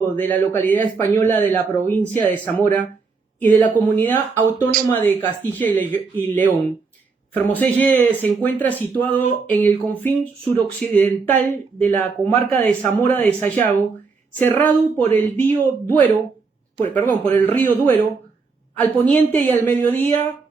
de la localidad española de la provincia de Zamora y de la comunidad autónoma de Castilla y León. Fermoselle se encuentra situado en el confín suroccidental de la comarca de Zamora de Sayago, cerrado por el río Duero, por el río Duero, al poniente y al mediodía,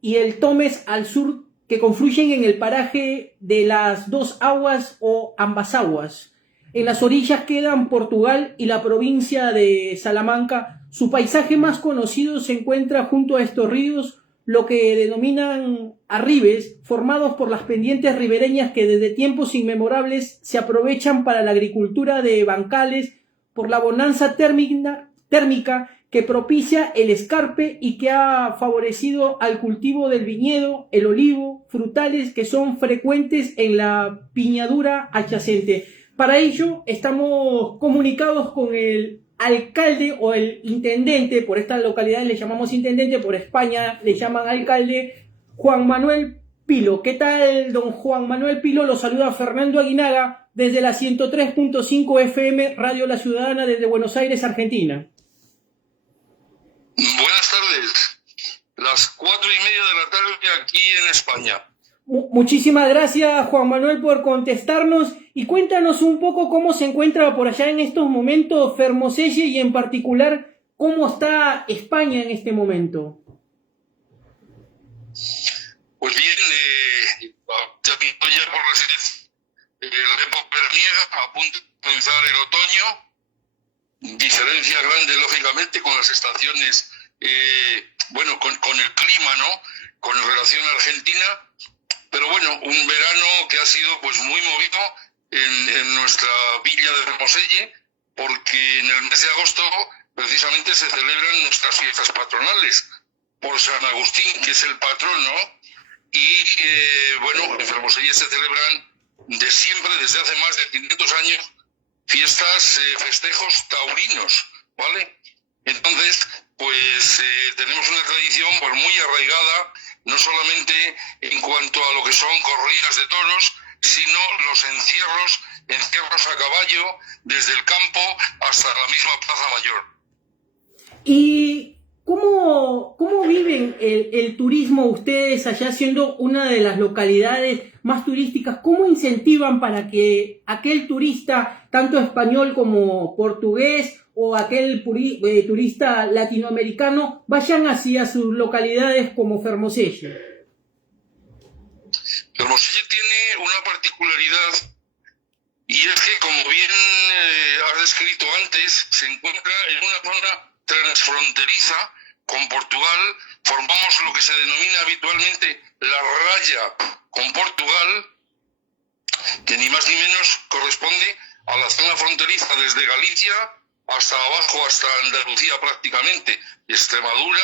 y el Tomes al sur, que confluyen en el paraje de las Dos Aguas o Ambas Aguas. En las orillas quedan Portugal y la provincia de Salamanca. Su paisaje más conocido se encuentra junto a estos ríos, lo que denominan arribes, formados por las pendientes ribereñas que desde tiempos inmemorables se aprovechan para la agricultura de bancales, por la bonanza térmica que propicia el escarpe y que ha favorecido al cultivo del viñedo, el olivo, frutales que son frecuentes en la piñadura adyacente. Para ello estamos comunicados con el alcalde o el intendente, por esta localidad le llamamos intendente, por España le llaman alcalde, Juan Manuel Pilo. ¿Qué tal, don Juan Manuel Pilo? Lo saluda Fernando Aguinaga desde la 103.5 FM Radio La Ciudadana desde Buenos Aires, Argentina. Buenas tardes, las 4:30 de la tarde aquí en España. Muchísimas gracias, Juan Manuel, por contestarnos y cuéntanos un poco cómo se encuentra por allá en estos momentos Fermoselle y en particular cómo está España en este momento. Pues bien, terminó ya por la época veraniega, a punto de comenzar el otoño, diferencia grande lógicamente con las estaciones, con el clima, ¿no? Con relación a Argentina. Pero bueno, un verano que ha sido pues muy movido en nuestra villa de Fermoselle, porque en el mes de agosto precisamente se celebran nuestras fiestas patronales por San Agustín, que es el patrono, y en Fermoselle se celebran de siempre, desde hace más de 500 años, festejos taurinos, ¿vale? Entonces, pues tenemos una tradición pues muy arraigada, no solamente en cuanto a lo que son corridas de toros, sino los encierros a caballo, desde el campo hasta la misma Plaza Mayor. ¿Y cómo viven el turismo ustedes allá, siendo una de las localidades más turísticas? ¿Cómo incentivan para que aquel turista, tanto español como portugués, o aquel turista latinoamericano, vayan hacia sus localidades como Fermoselle? Fermoselle tiene una particularidad, y es que, como bien has descrito antes, se encuentra en una zona transfronteriza con Portugal. Formamos lo que se denomina habitualmente la raya con Portugal, que ni más ni menos corresponde a la zona fronteriza desde Galicia hasta abajo, hasta Andalucía prácticamente, Extremadura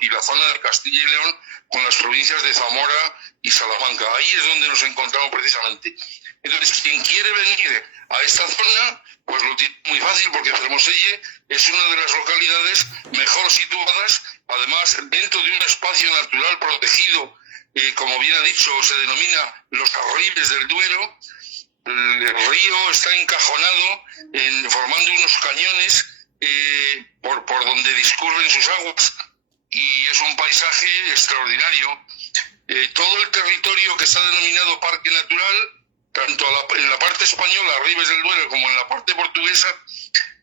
y la zona de Castilla y León, con las provincias de Zamora y Salamanca. Ahí es donde nos encontramos precisamente. Entonces, quien quiere venir a esta zona, pues lo tiene muy fácil, porque Fermoselle es una de las localidades mejor situadas, además dentro de un espacio natural protegido, como bien ha dicho, se denomina los arribes del Duero. El río está encajonado formando unos cañones por donde discurren sus aguas, y es un paisaje extraordinario. Todo el territorio que está denominado Parque Natural, tanto en la parte española, Arribes del Duero, como en la parte portuguesa,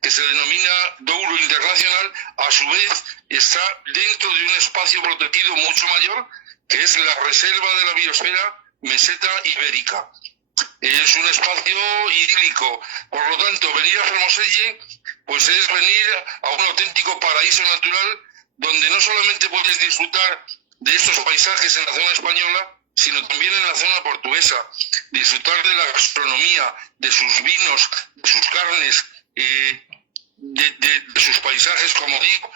que se denomina Douro Internacional, a su vez está dentro de un espacio protegido mucho mayor, que es la Reserva de la Biosfera Meseta Ibérica. Es un espacio idílico. Por lo tanto, venir a Fermoselle pues es venir a un auténtico paraíso natural, donde no solamente puedes disfrutar de estos paisajes en la zona española, sino también en la zona portuguesa. Disfrutar de la gastronomía, de sus vinos, de sus carnes, de sus paisajes, como digo,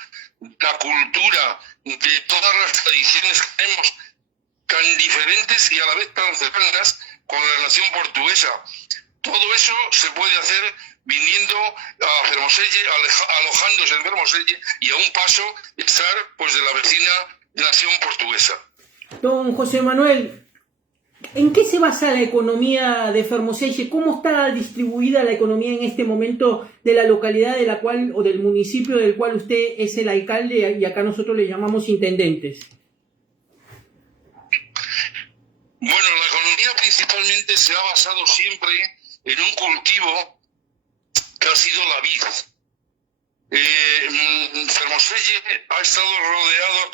la cultura, de todas las tradiciones que tenemos, tan diferentes y a la vez tan cercanas con la nación portuguesa. Todo eso se puede hacer viniendo a Fermoselle, alojándose en Fermoselle, y a un paso estar pues de la vecina nación portuguesa. Don José Manuel, ¿En qué se basa la economía de Fermoselle? ¿Cómo está distribuida la economía en este momento de la localidad de la cual, o del municipio del cual usted es el alcalde y acá nosotros le llamamos intendentes? Bueno, la economía principalmente se ha basado siempre en un cultivo que ha sido la vid. Fermoselle ha estado rodeado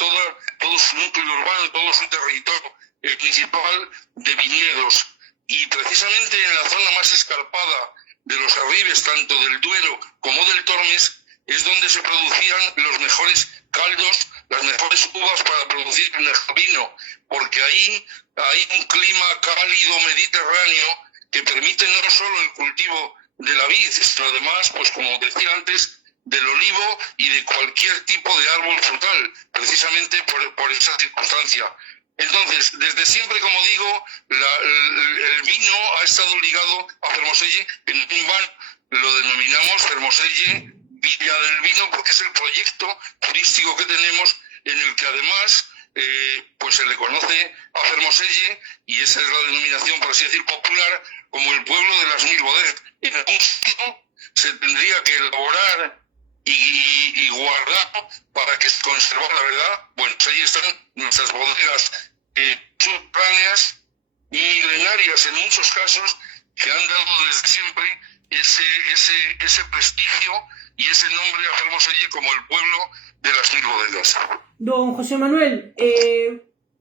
todo su núcleo urbano, todo su territorio principal de viñedos, y precisamente en la zona más escarpada de los arribes, tanto del Duero como del Tormes, es donde se producían los mejores caldos, las mejores uvas para producir el mejor vino, porque ahí hay un clima cálido mediterráneo que permite no solo el cultivo de la vid, sino además, pues como decía antes, del olivo y de cualquier tipo de árbol frutal, precisamente por esa circunstancia. Entonces, desde siempre, como digo, el vino ha estado ligado a Fermoselle. En un bar lo denominamos Fermoselle Villa del Vino, porque es el proyecto turístico que tenemos, en el que además pues se le conoce a Fermoselle, y esa es la denominación, por así decir, popular, como el pueblo de las 1000 bodegas. En algún sitio se tendría que elaborar y guardar para que se conserve la verdad. Bueno, pues ahí están nuestras bodegas subterráneas y milenarias en muchos casos, que han dado desde siempre ese prestigio y ese nombre a Fermoselle como el pueblo de las 1000 bodegas. Don José Manuel,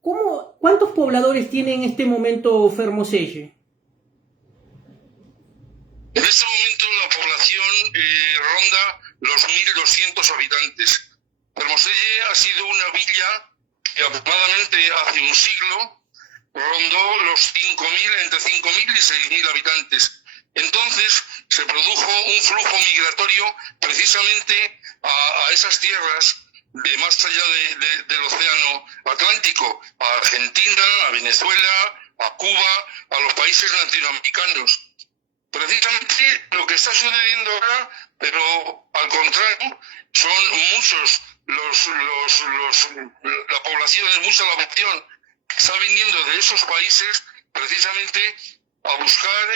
¿cuántos pobladores tiene en este momento Fermoselle? En este momento la población ronda los 1.200 habitantes. Fermoselle ha sido una villa que aproximadamente hace un siglo rondó los 5.000, entre 5.000 y 6.000 habitantes. Entonces se produjo un flujo migratorio precisamente a esas tierras de más allá del océano Atlántico, a Argentina, a Venezuela, a Cuba, a los países latinoamericanos. Precisamente lo que está sucediendo ahora, pero al contrario, son muchos la población, es mucha la población que está viniendo de esos países precisamente a buscar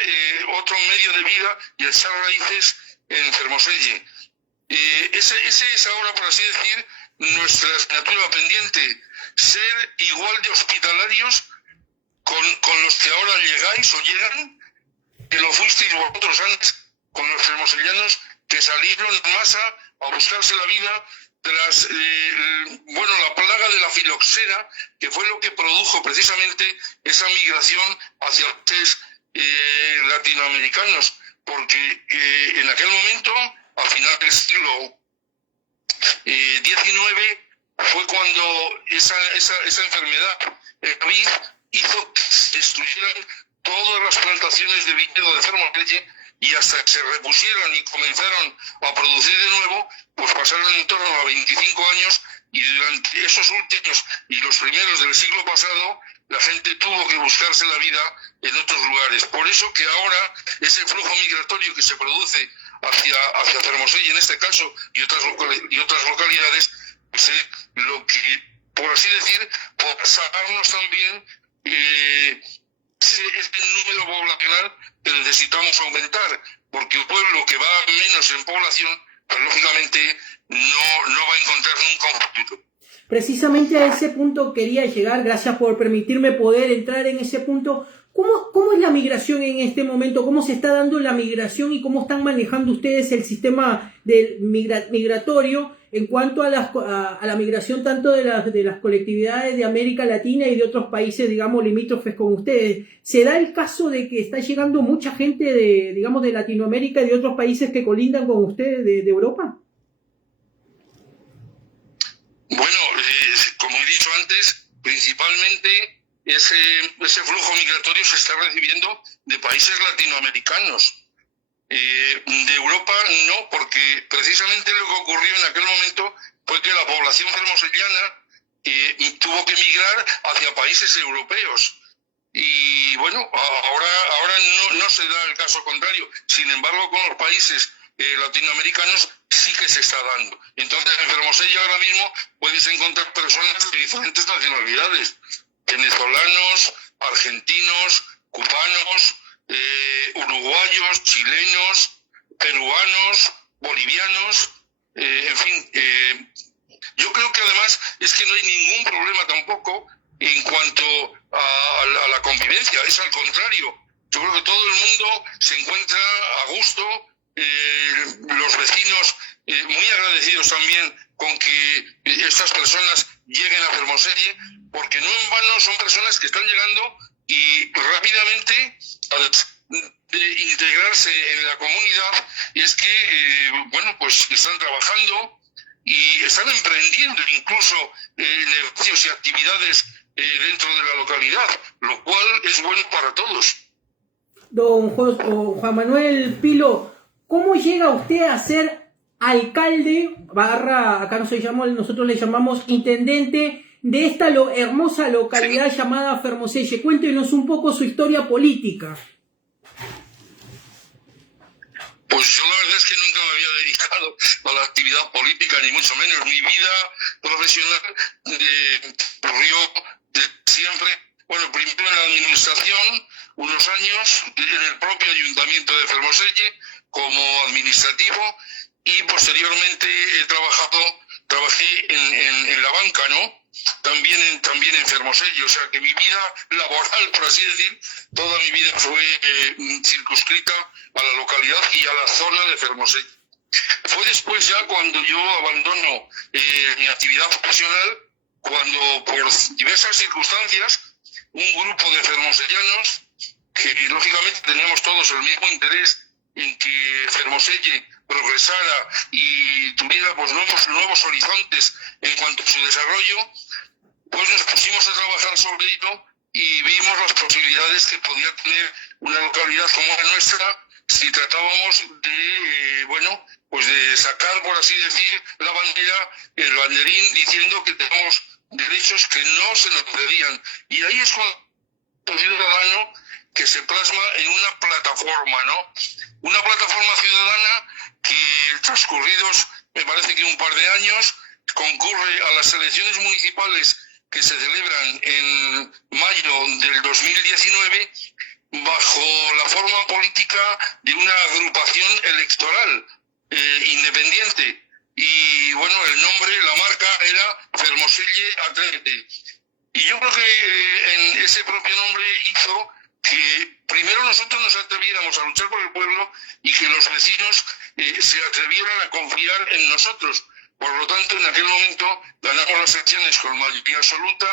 otro medio de vida y a echar raíces en Fermoselle. Ese es ahora, por así decir, nuestra asignatura pendiente, ser igual de hospitalarios con los que ahora llegáis o llegan, que lo fuisteis vosotros antes con los fermosellanos que salieron en masa a buscarse la vida tras la plaga de la filoxera, que fue lo que produjo precisamente esa migración hacia los países latinoamericanos, porque en aquel momento, a final del siglo XIX, fue cuando esa enfermedad, el COVID, hizo que se destruyeran todas las plantaciones de viñedo de Fermoselle, y hasta que se repusieron y comenzaron a producir de nuevo, pues pasaron en torno a 25 años, y durante esos últimos y los primeros del siglo pasado, la gente tuvo que buscarse la vida en otros lugares. Por eso que ahora ese flujo migratorio que se produce hacia Fermoselle en este caso y otras localidades, pues es lo que, por así decir, por sacarnos también ese número poblacional que necesitamos aumentar, porque un pueblo que va menos en población, pues lógicamente no va a encontrar nunca un futuro. Precisamente a ese punto quería llegar, gracias por permitirme poder entrar en ese punto. ¿Cómo es la migración en este momento? ¿Cómo se está dando la migración y cómo están manejando ustedes el sistema migratorio en cuanto a la migración tanto de las colectividades de América Latina y de otros países, digamos, limítrofes con ustedes? ¿Se da el caso de que está llegando mucha gente de Latinoamérica y de otros países que colindan con ustedes de Europa? Bueno, como he dicho antes, principalmente ese flujo migratorio se está recibiendo de países latinoamericanos. De Europa no, porque precisamente lo que ocurrió en aquel momento fue que la población fermosellana tuvo que migrar hacia países europeos. Y bueno, ahora no se da el caso contrario. Sin embargo, con los países latinoamericanos sí que se está dando. Entonces, en Fermoselle ahora mismo puedes encontrar personas de diferentes nacionalidades, venezolanos, argentinos, cubanos, uruguayos, chilenos, peruanos, bolivianos, en fin. Yo creo que además es que no hay ningún problema tampoco en cuanto a la convivencia, es al contrario. Yo creo que todo el mundo se encuentra a gusto, los vecinos muy agradecidos también con que estas personas lleguen a Fermoselle, porque no en vano son personas que están llegando y rápidamente al integrarse en la comunidad es que, bueno, pues están trabajando y están emprendiendo incluso negocios y actividades dentro de la localidad, lo cual es bueno para todos. Don Juan Manuel Pilo, ¿cómo llega usted a ser alcalde, acá nosotros le llamamos intendente, de esta hermosa localidad llamada Fermoselle? Cuéntenos un poco su historia política. Pues yo la verdad es que nunca me había dedicado a la actividad política, ni mucho menos. Mi vida profesional ocurrió de siempre, bueno, primero en la administración, unos años en el propio ayuntamiento de Fermoselle como administrativo, y posteriormente trabajé en la banca, ¿no? También en Fermoselle, o sea que mi vida laboral, por así decir, toda mi vida fue circunscrita a la localidad y a la zona de Fermoselle. Fue después ya cuando yo abandono mi actividad profesional, cuando por diversas circunstancias un grupo de fermosellanos, que lógicamente teníamos todos el mismo interés en que Fermoselle progresara y tuviera pues nuevos horizontes en cuanto a su desarrollo, pues nos pusimos a trabajar sobre ello y vimos las posibilidades que podía tener una localidad como la nuestra si tratábamos de, bueno, pues de sacar, por así decir, la bandera, el banderín, diciendo que tenemos derechos que no se nos debían. Y ahí es cuando el ciudadano que se plasma en una plataforma, ¿no? Una plataforma ciudadana que transcurridos, me parece que un par de años, concurre a las elecciones municipales que se celebran en mayo del 2019 bajo la forma política de una agrupación electoral independiente. Y bueno, el nombre, la marca era Fermoselle Atrévete. Y yo creo que en ese propio nombre hizo que primero nosotros nos atreviéramos a luchar por el pueblo y que los vecinos se atrevieran a confiar en nosotros. Por lo tanto, en aquel momento ganamos las elecciones con mayoría absoluta.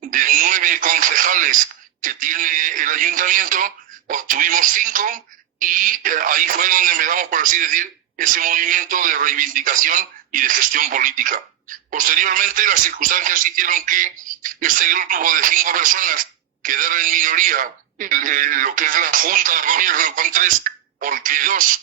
De 9 concejales que tiene el ayuntamiento, obtuvimos 5 y ahí fue donde empezamos, por así decir, ese movimiento de reivindicación y de gestión política. Posteriormente, las circunstancias hicieron que este grupo de 5 personas quedara en minoría lo que es la Junta de Gobierno con 3, porque 2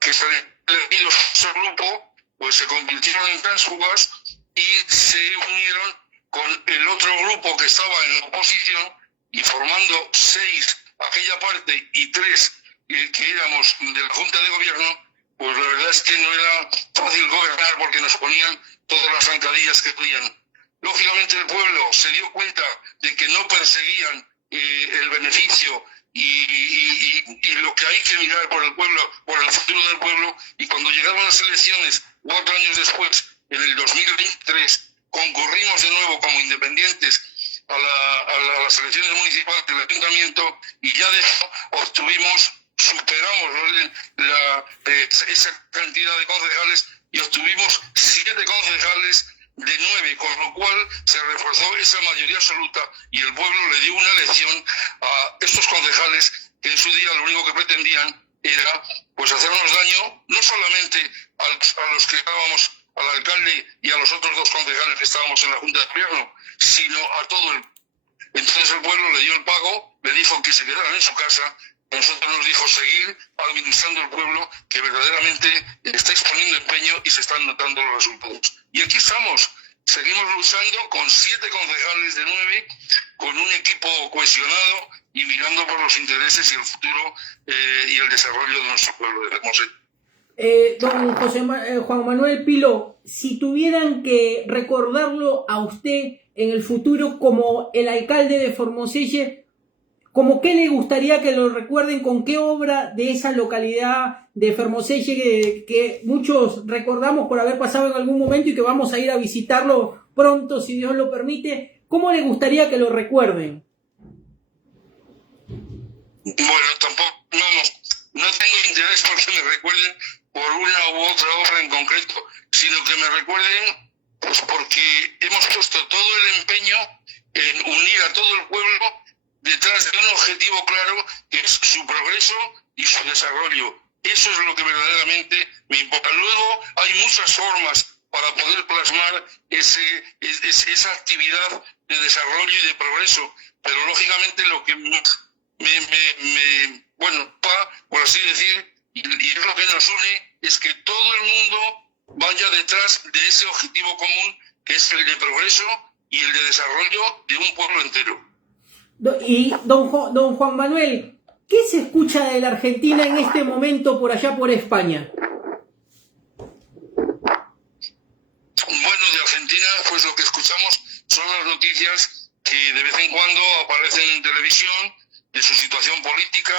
que salieron elegidos ese grupo, pues se convirtieron en tránsfugas y se unieron con el otro grupo que estaba en la oposición, y formando 6 aquella parte y 3 que éramos de la Junta de Gobierno, pues la verdad es que no era fácil gobernar porque nos ponían todas las zancadillas que podían. Lógicamente el pueblo se dio cuenta de que no perseguían el beneficio y lo que hay que mirar por el pueblo, por el futuro del pueblo, y cuando llegaron las elecciones 4 años después, en el 2023, concurrimos de nuevo como independientes a las elecciones municipales del ayuntamiento y ya de eso superamos esa cantidad de concejales y obtuvimos 7 concejales de 9, con lo cual se reforzó esa mayoría absoluta y el pueblo le dio una elección a estos concejales que en su día lo único que pretendían era pues hacernos daño, no solamente a los que estábamos, al alcalde y a los otros 2 concejales que estábamos en la Junta de Gobierno, sino a todo el... Entonces el pueblo le dio el pago, le dijo que se quedaran en su casa. A nosotros nos dijo seguir administrando el pueblo, que verdaderamente está exponiendo empeño y se están notando los resultados. Y aquí estamos, seguimos luchando con 7 concejales de 9, con un equipo cohesionado y mirando por los intereses y el futuro y el desarrollo de nuestro pueblo de Fermoselle. Juan Manuel Pilo, si tuvieran que recordarlo a usted en el futuro como el alcalde de Formoselle, ¿cómo qué le gustaría que lo recuerden? ¿Con qué obra de esa localidad de Formoselle que muchos recordamos por haber pasado en algún momento y que vamos a ir a visitarlo pronto, si Dios lo permite? ¿Cómo le gustaría que lo recuerden? Bueno, tampoco, no tengo interés porque me recuerden por una u otra obra en concreto, sino que me recuerden pues porque hemos puesto todo el empeño en unir a todo el pueblo detrás de un objetivo claro, que es su progreso y su desarrollo. Eso es lo que verdaderamente me importa. Luego hay muchas formas para poder plasmar esa actividad de desarrollo y de progreso, pero lógicamente lo que por así decir, y es lo que nos une, es que todo el mundo vaya detrás de ese objetivo común, que es el de progreso y el de desarrollo de un pueblo entero. Y don Juan Manuel, ¿qué se escucha de la Argentina en este momento por allá por España? Bueno, de Argentina, pues lo que escuchamos son las noticias que de vez en cuando aparecen en televisión de su situación política.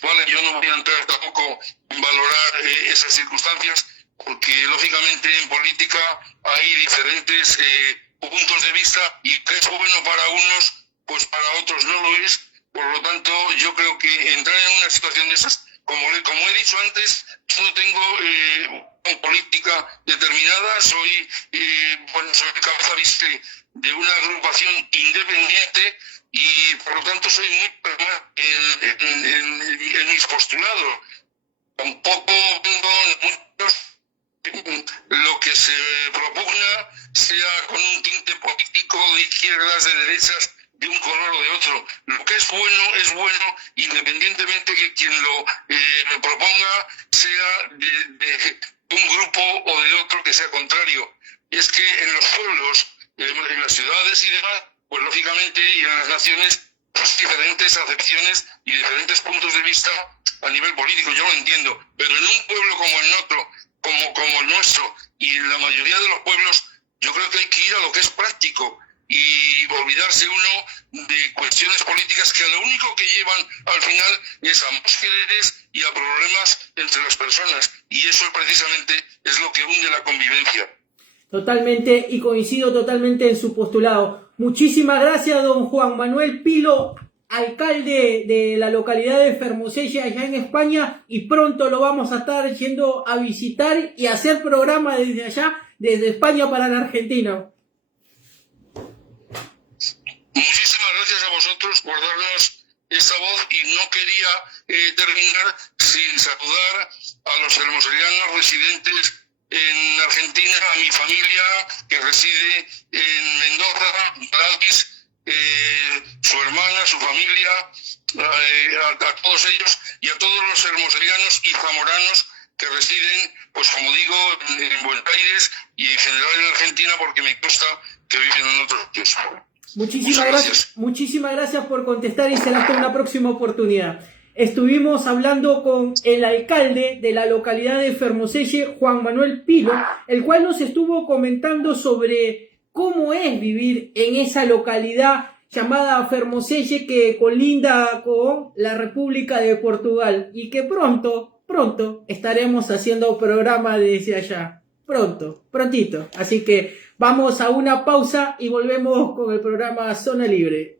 Vale, yo no voy a entrar tampoco en valorar esas circunstancias, porque lógicamente en política hay diferentes puntos de vista, y que es bueno para unos, pues para otros no lo es. Por lo tanto, yo creo que entrar en una situación de esas, como he dicho antes, yo no tengo una política determinada, soy cabeza visible de una agrupación independiente, y por lo tanto soy muy pragmático en mis postulados. Tampoco lo que se propugna sea con un tinte político de izquierdas, de derechas, de un color o de otro. Lo que es bueno, independientemente que quien lo proponga sea de un grupo o de otro que sea contrario. Es que en los pueblos, en las ciudades y demás, pues lógicamente, y en las naciones, pues diferentes acepciones y diferentes puntos de vista a nivel político, yo lo entiendo, pero en un pueblo como el otro, como el nuestro, y en la mayoría de los pueblos, yo creo que hay que ir a lo que es práctico y olvidarse uno de cuestiones políticas que lo único que llevan al final es a más quereres y a problemas entre las personas, y eso precisamente es lo que hunde la convivencia. Totalmente, y coincido totalmente en su postulado. Muchísimas gracias, don Juan Manuel Pilo, alcalde de la localidad de Formoselle, allá en España, y pronto lo vamos a estar yendo a visitar y a hacer programa desde allá, desde España para la Argentina. Muchísimas gracias a vosotros por darnos esa voz, y no quería terminar sin saludar a los hermosellianos residentes en Argentina, a mi familia que reside en Mendoza, Gladys, su hermana, su familia, a todos ellos, y a todos los hermosellianos y zamoranos que residen, pues como digo, en Buenos Aires y en general en Argentina, porque me consta que viven en otros sitios. Muchísimas gracias por contestar, y será hasta una próxima oportunidad. Estuvimos hablando con el alcalde de la localidad de Formoselle, Juan Manuel Pilo, el cual nos estuvo comentando sobre cómo es vivir en esa localidad llamada Formoselle, que colinda con la República de Portugal, y que pronto estaremos haciendo programa desde allá. Prontito. Así que vamos a una pausa y volvemos con el programa Zona Libre.